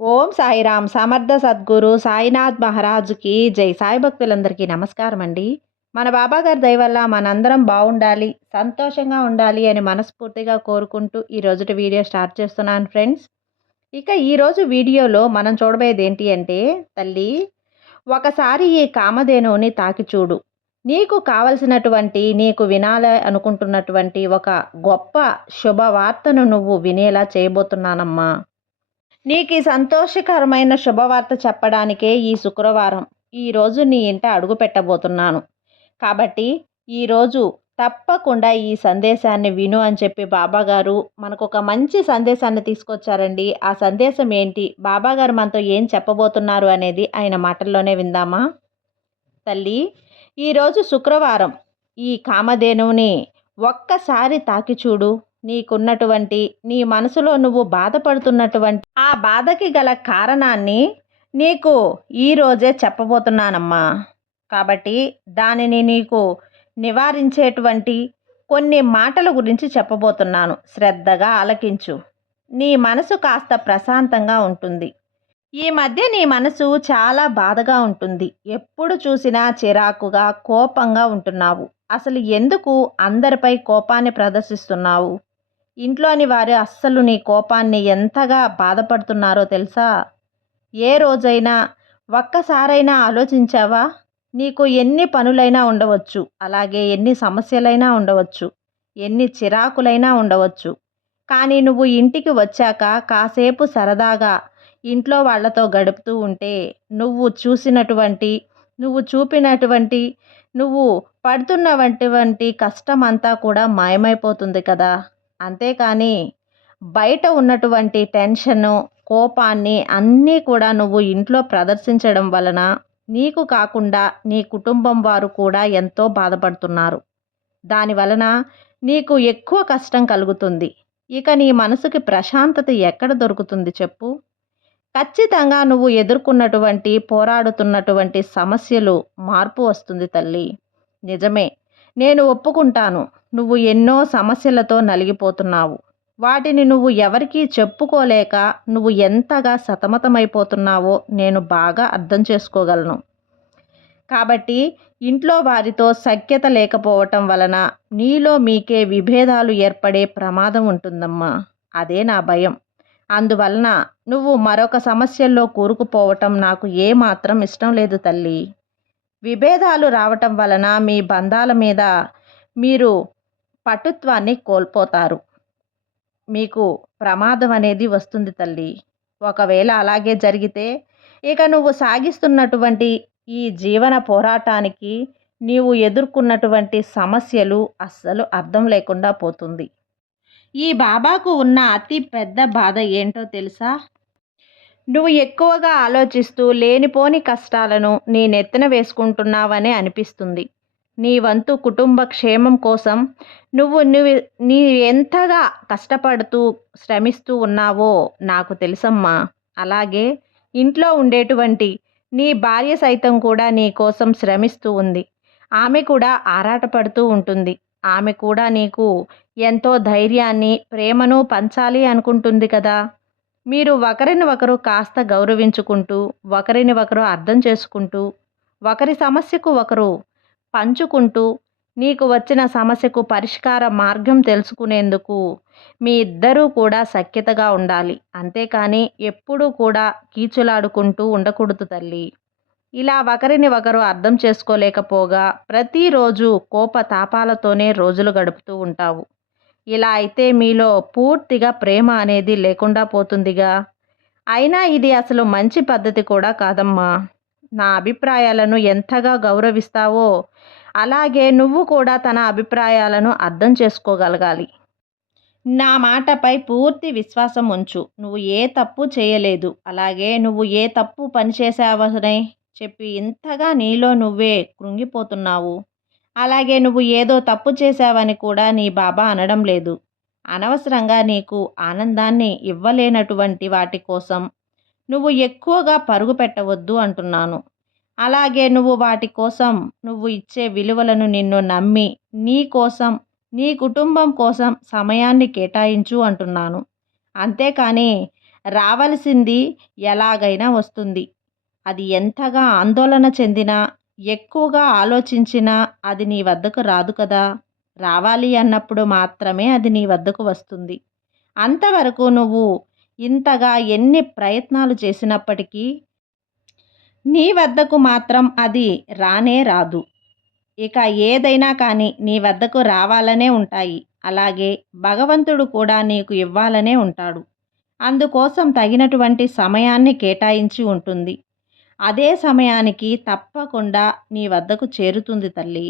ఓం సాయిరామ్ సమర్థ సద్గురు సాయినాథ్ మహారాజుకి జై. సాయి భక్తులందరికీ నమస్కారం అండి మన బాబాగారి దయ వల్ల మనందరం బాగుండాలి సంతోషంగా ఉండాలి అని మనస్ఫూర్తిగా కోరుకుంటూ ఈ రోజుటి వీడియో స్టార్ట్ చేస్తున్నాను ఫ్రెండ్స్. ఇక ఈరోజు వీడియోలో మనం చూడబోయేది ఏంటి అంటే తల్లి ఒకసారి ఈ కామధేనువుని తాకి చూడు. నీకు కావలసినటువంటి నీకు వినాలి అనుకుంటున్నటువంటి ఒక గొప్ప శుభవార్తను నువ్వు వినేలా చేయబోతున్నానమ్మా. నీకు ఈ సంతోషకరమైన శుభవార్త చెప్పడానికే ఈ శుక్రవారం. ఈరోజు నీ ఇంట అడుగు పెట్టబోతున్నాను. కాబట్టి ఈరోజు తప్పకుండా ఈ సందేశాన్ని విను అని చెప్పి బాబాగారు మనకు ఒక మంచి సందేశాన్ని తీసుకొచ్చారండి. ఆ సందేశం ఏంటి? బాబాగారు మనతో ఏం చెప్పబోతున్నారు అనేది ఆయన మాటల్లోనే విందామా? తల్లి ఈరోజు శుక్రవారం. ఈ కామధేనువుని ఒక్కసారి తాకి చూడు నీకున్నటువంటి నీ మనసులో నువ్వు బాధపడుతున్నటువంటి ఆ బాధకి గల కారణాన్ని నీకు ఈరోజే చెప్పబోతున్నానమ్మా. కాబట్టి దానిని నీకు నివారించేటువంటి కొన్ని మాటల గురించి చెప్పబోతున్నాను. శ్రద్ధగా ఆలకించు. నీ మనసు కాస్త ప్రశాంతంగా ఉంటుంది. ఈ మధ్య నీ మనసు చాలా బాధగా ఉంటుంది. ఎప్పుడు చూసినా చిరాకుగా కోపంగా ఉంటున్నావు. అసలు ఎందుకు అందరిపై కోపాన్ని ప్రదర్శిస్తున్నావు? ఇంట్లోని వారు అస్సలు నీ కోపాన్ని ఎంతగా బాధపడుతున్నారో తెలుసా? ఏ రోజైనా ఒక్కసారైనా ఆలోచించావా? నీకు ఎన్ని పనులైనా ఉండవచ్చు. అలాగే ఎన్ని సమస్యలైనా ఉండవచ్చు. ఎన్ని చిరాకులైనా ఉండవచ్చు. కానీ నువ్వు ఇంటికి వచ్చాక కాసేపు సరదాగా ఇంట్లో వాళ్ళతో గడుపుతూ ఉంటే నువ్వు చూసినటువంటి నువ్వు చూపినటువంటి నువ్వు పడుతున్నటువంటి కష్టం అంతా కూడా మాయమైపోతుంది కదా? అంతేకాని బయట ఉన్నటువంటి టెన్షను కోపాన్ని అన్నీ కూడా నువ్వు ఇంట్లో ప్రదర్శించడం వలన నీకు కాకుండా నీ కుటుంబం వారు కూడా ఎంతో బాధపడుతున్నారు. దాని వలన నీకు ఎక్కువ కష్టం కలుగుతుంది. ఇక నీ మనసుకి ప్రశాంతత ఎక్కడ దొరుకుతుంది చెప్పు? ఖచ్చితంగా నువ్వు ఎదుర్కొన్నటువంటి పోరాడుతున్నటువంటి సమస్యలు మార్పు వస్తుంది తల్లి. నిజమే నేను ఒప్పుకుంటాను. నువ్వు ఎన్నో సమస్యలతో నలిగిపోతున్నావు. వాటిని నువ్వు ఎవరికీ చెప్పుకోలేక నువ్వు ఎంతగా సతమతమైపోతున్నావో నేను బాగా అర్థం చేసుకోగలను. కాబట్టి ఇంట్లో వారితో సఖ్యత లేకపోవటం వలన నీలో మీకే విభేదాలు ఏర్పడే ప్రమాదం ఉంటుందమ్మా. అదే నా భయం. అందువలన నువ్వు మరొక సమస్యల్లో కూరుకుపోవటం నాకు ఏమాత్రం ఇష్టం లేదు తల్లి. విభేదాలు రావటం వలన మీ బంధాల మీద మీరు పటుత్వాన్ని కోల్పోతారు. మీకు ప్రమాదం అనేది వస్తుంది తల్లి. ఒకవేళ అలాగే జరిగితే ఇక నువ్వు సాగిస్తున్నటువంటి ఈ జీవన పోరాటానికి నీవు ఎదుర్కొన్నటువంటి సమస్యలు అస్సలు అర్థం లేకుండా పోతుంది. ఈ బాబాకు ఉన్న అతి పెద్ద బాధ ఏంటో తెలుసా? నువ్వు ఎక్కువగా ఆలోచిస్తూ లేనిపోని కష్టాలను నీ నెత్తిన వేసుకుంటున్నావనే అనిపిస్తుంది. నీ వంతు కుటుంబ క్షేమం కోసం నువ్వు నువ్వు నీ ఎంతగా కష్టపడుతూ శ్రమిస్తూ ఉన్నావో నాకు తెలుసమ్మా. అలాగే ఇంట్లో ఉండేటువంటి నీ భార్య సైతం కూడా నీ కోసం శ్రమిస్తూ ఉంది. ఆమె కూడా ఆరాటపడుతూ ఉంటుంది. ఆమె కూడా నీకు ఎంతో ధైర్యాన్ని ప్రేమను పంచాలి అనుకుంటుంది కదా. మీరు ఒకరిని ఒకరు కాస్త గౌరవించుకుంటూ ఒకరిని ఒకరు అర్థం చేసుకుంటూ ఒకరి సమస్యకు ఒకరు పంచుకుంటూ నీకు వచ్చిన సమస్యకు పరిష్కార మార్గం తెలుసుకునేందుకు మీ ఇద్దరూ కూడా సఖ్యతగా ఉండాలి. అంతేకాని ఎప్పుడూ కూడా కీచులాడుకుంటూ ఉండకూడదు తల్లి. ఇలా ఒకరిని ఒకరు అర్థం చేసుకోలేకపోగా ప్రతిరోజు కోపతాపాలతోనే రోజులు గడుపుతూ ఉంటావు. ఇలా అయితే మీలో పూర్తిగా ప్రేమ అనేది లేకుండా పోతుందిగా. అయినా ఇది అసలు మంచి పద్ధతి కూడా కాదమ్మా. నా అభిప్రాయాలను ఎంతగా గౌరవిస్తావో అలాగే నువ్వు కూడా తన అభిప్రాయాలను అర్థం చేసుకోగలగాలి. నా మాటపై పూర్తి విశ్వాసం ఉంచు. నువ్వు ఏ తప్పు చేయలేదు. అలాగే నువ్వు ఏ తప్పు పనిచేసావనే చెప్పి ఇంతగా నీలో నువ్వే కృంగిపోతున్నావు. అలాగే నువ్వు ఏదో తప్పు చేశావని కూడా నీ బాబా అనడం లేదు. అనవసరంగా నీకు ఆనందాన్ని ఇవ్వలేనటువంటి వాటి కోసం నువ్వు ఎక్కువగా పరుగు పెట్టవద్దు అంటున్నాను. అలాగే నువ్వు వాటి కోసం నువ్వు ఇచ్చే విలువలను నిన్ను నమ్మి నీ కోసం నీ కుటుంబం కోసం సమయాన్ని కేటాయించు అంటున్నాను. అంతేకాని రావలసింది ఎలాగైనా వస్తుంది. అది ఎంతగా ఆందోళన చెందినా ఎక్కువగా ఆలోచించినా అది నీ వద్దకు రాదు కదా. రావాలి అన్నప్పుడు మాత్రమే అది నీ వద్దకు వస్తుంది. అంతవరకు నువ్వు ఇంతగా ఎన్ని ప్రయత్నాలు చేసినప్పటికీ నీ వద్దకు మాత్రం అది రానే రాదు. ఇక ఏదైనా కానీ నీ వద్దకు రావాలనే ఉంటాయి. అలాగే భగవంతుడు కూడా నీకు ఇవ్వాలనే ఉంటాడు. అందుకోసం తగినటువంటి సమయాన్ని కేటాయించి ఉంటుంది. అదే సమయానికి తప్పకుండా నీ వద్దకు చేరుతుంది తల్లి.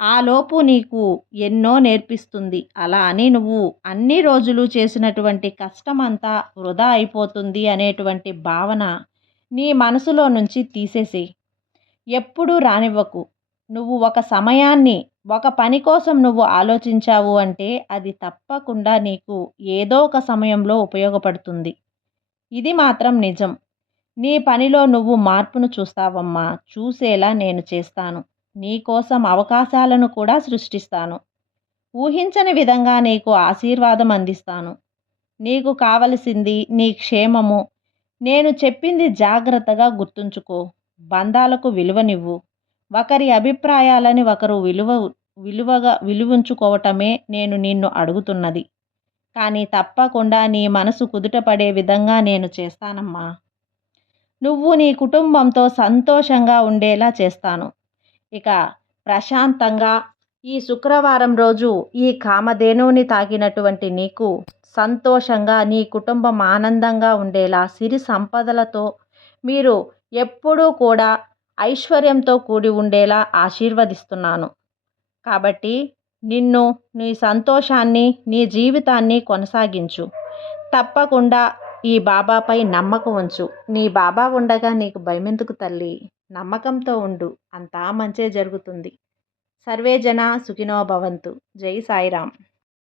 ఆలోపు నీకు ఎన్నో నేర్పిస్తుంది. అలా అని నువ్వు అన్ని రోజులు చేసినటువంటి కష్టమంతా వృధా అయిపోతుంది అనేటువంటి భావన నీ మనసులో నుంచి తీసేసి ఎప్పుడూ రానివ్వకు. నువ్వు ఒక సమయాన్ని ఒక పని కోసం నువ్వు ఆలోచించావు అంటే అది తప్పకుండా నీకు ఏదో ఒక సమయంలో ఉపయోగపడుతుంది. ఇది మాత్రం నిజం. నీ పనిలో నువ్వు మార్పును చూస్తావమ్మా. చూసేలా నేను చేస్తాను. నీకోసం అవకాశాలను కూడా సృష్టిస్తాను. ఊహించని విధంగా నీకు ఆశీర్వాదం అందిస్తాను. నీకు కావలసింది నీ క్షేమము. నేను చెప్పింది జాగ్రత్తగా గుర్తుంచుకో. బంధాలకు విలువనివ్వు. ఒకరి అభిప్రాయాలని ఒకరు విలువ విలువగా విలువుంచుకోవటమే నేను నిన్ను అడుగుతున్నది. కానీ తప్పకుండా నీ మనసు కుదుటపడే విధంగా నేను చేస్తానమ్మా. నువ్వు నీ కుటుంబంతో సంతోషంగా ఉండేలా చేస్తాను. ఇక ప్రశాంతంగా ఈ శుక్రవారం రోజు ఈ కామధేనువుని తాకినటువంటి నీకు సంతోషంగా నీ కుటుంబం ఆనందంగా ఉండేలా సిరి సంపదలతో మీరు ఎప్పుడూ కూడా ఐశ్వర్యంతో కూడి ఉండేలా ఆశీర్వదిస్తున్నాను. కాబట్టి నిన్ను నీ సంతోషాన్ని నీ జీవితాన్ని కొనసాగించు. తప్పకుండా ఈ బాబాపై నమ్మకం ఉంచు. నీ బాబా ఉండగా నీకు భయమెందుకు తల్లి? నమ్మకంతో ఉండు. అంతా మంచే జరుగుతుంది. సర్వే జన సుఖినో భవంతు. జై సాయిరామ్.